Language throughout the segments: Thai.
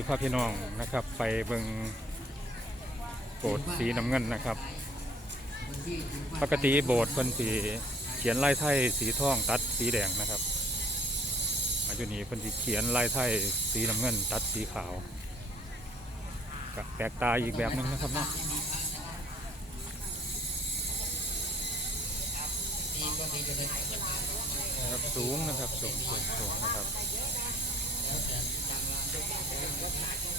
สิพาพี่น้องนะครับ ไปเบิงโบสถ์สีน้ำเงินนะครับ ปกติโบสถ์เพิ่นสีเขียนลายไทยสีทองตัดสีแดงนะครับมาอยู่นี่เพิ่นสิเขียนลายไทยสีน้ำเงิน ตัดสีขาวกแปลกตาอีกแบบหนึงนะครับเนาะครับสูงนะครับสูงสูงสูงนะครับ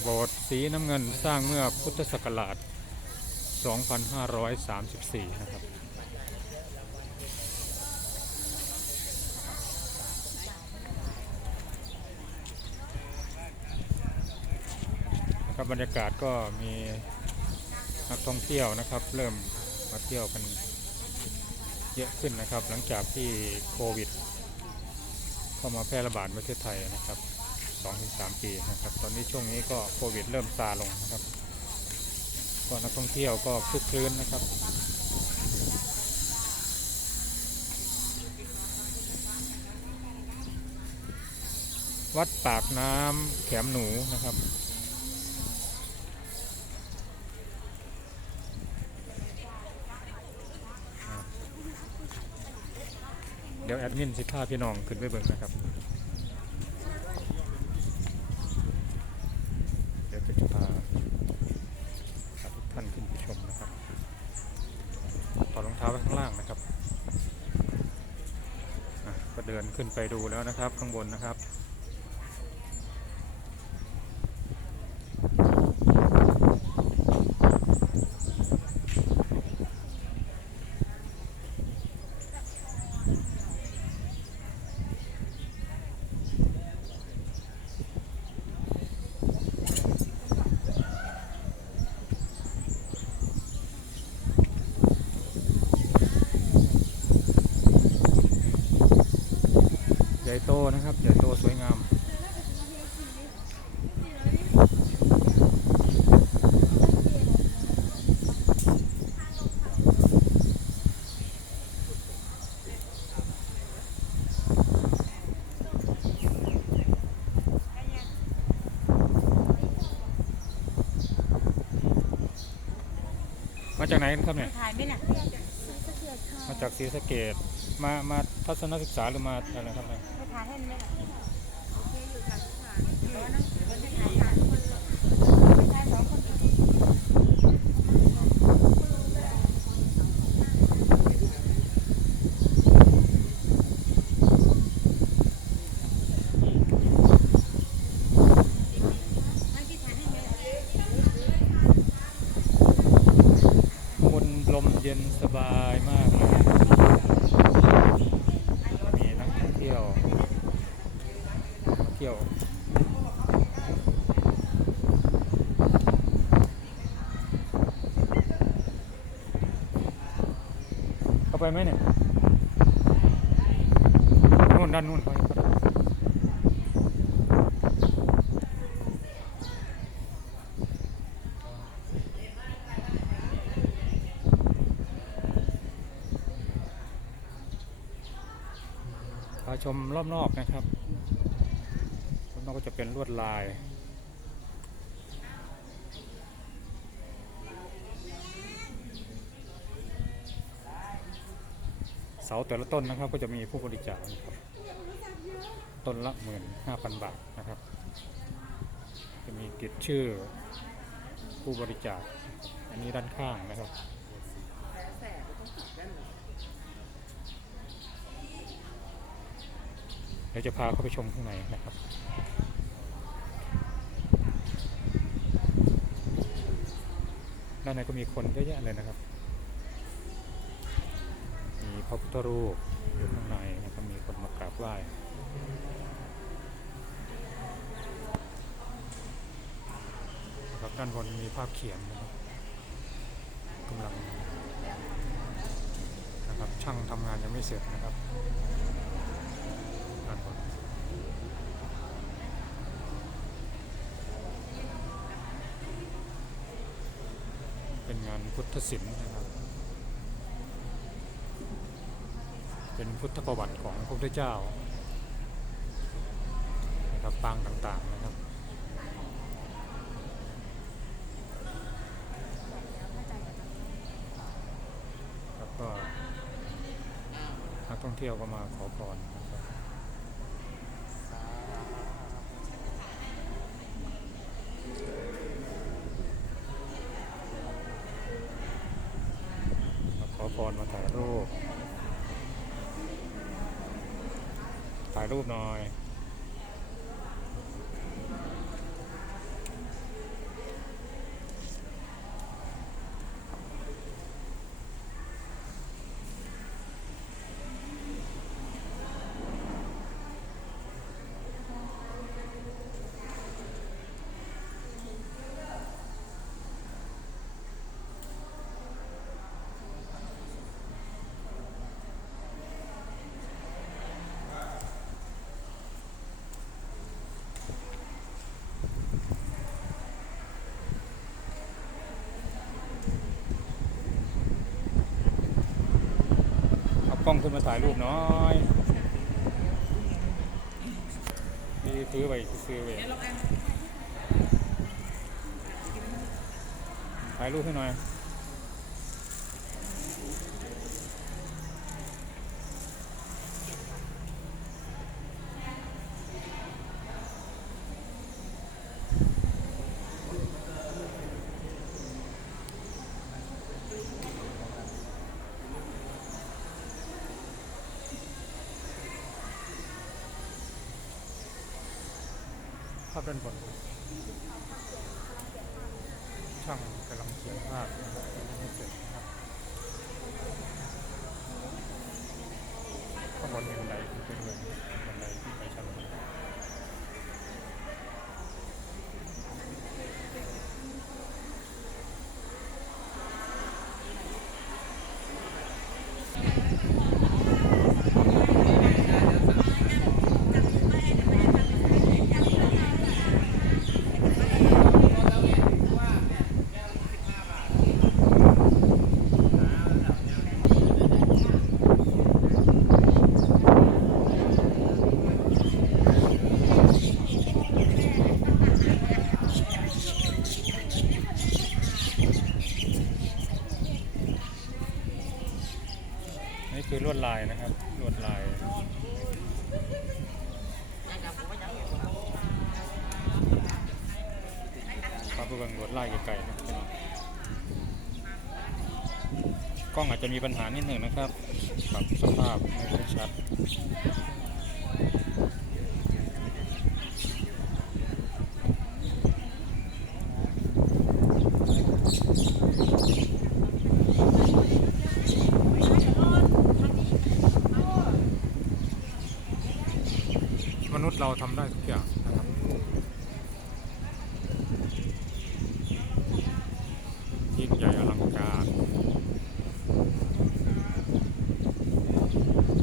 โบสถ์สีน้ำเงินสร้างเมื่อพุทธศักราช 2534 นะครับ นะครับบรรยากาศก็มีนักท่องเที่ยวนะครับ เริ่มมาเที่ยวกันเยอะขึ้นนะครับ หลังจากที่โควิด เข้ามาแพร่ระบาดในประเทศไทยนะครับ 2-3 ปีนะครับ ตอนนี้ช่วงนี้ก็โควิดเริ่มซาลงนะครับก็นักท่องเที่ยวก็คลึกคลื้นนะครับวัดปากน้ำแขมหนูนะครับ เดี๋ยวแอดมินสิพาพี่น้องขึ้นไปเบิ่งนะครับ เดี๋ยวจะพาพาทุกท่านขึ้นไปชมนะครับถอดรองเท้าไว้ข้างล่างนะครับอะก็เดิ นขึ้นไปดูแล้วนะครับ ข้างบนนะครับ ญ่โตนะครับใหญ่โตสวยงามมาจากไหนกันครับเนี่ยถ่ายไหมน่ะมาจากศรีสะเกดมา มาทัศนศึกษาหรือมาอะไรครับเนี่ย ไปถ่านให้ไหมล่ะให้พี่ถ่ายให้ไหม คนลมเย็นสบายมากเลยมีนักท่องเที่ยวมาเที่ยว เข้า ไปไหมเนี่ยนู่นด้านนู่นไปพาชมรอบนอกนะครับรอบนอกก็จะเป็นลวดลาย สาแต่ละต้นนะครับก็จะมีผู้บริจาคนะครับต้นละหมื่นห้าพันบาทนะครับ จะมีเกียรติชื่อผู้บริจาค อันนี้ด้านข้างนะครับเดี๋ยวจะพาเข้าไปชมข้างในนะครับด้านในก็มีคนเยอะแยะเลยนะครับ ระพุทธรูปอยู่ข้างในนะครับมีคนมากราบไหว้นะครับด้านบนมีภาพเขียนนะครับกำลังนะครับช่างทำงานยังไม่เสร็จนะครับด้านบนเป็นงานพุทธศิลป์ เป็นพุทธประวัติของพระพุทธเจ้านะครับปางต่างๆนะครับแล้วก็นักท่องเที่ยวก็มาขอพรขอพรมาถ่ายรูป รูปหน่อย ล้องขึ้นมาถ่ายรูปหน้อยนี่ซื้อไปซื้อไปถ่ายรูปให้หน่อย ภาพด้านบน ช่างกำลังเขียนภาพนะครับยังไม่เสร็จครับข้างบนมีบันไดเป็นไปด้วยบันไดที่ไปชั้นบน นี่คือลวดลายนะครับลวดลายพาไปเบิ่งลวดลายไกลๆนะพี่น้องกล้องอาจจะมีปัญหานิดหนึ่งนะครับปรับสภาพไม่ค่อยชัด เราทำได้ทุกอย่าง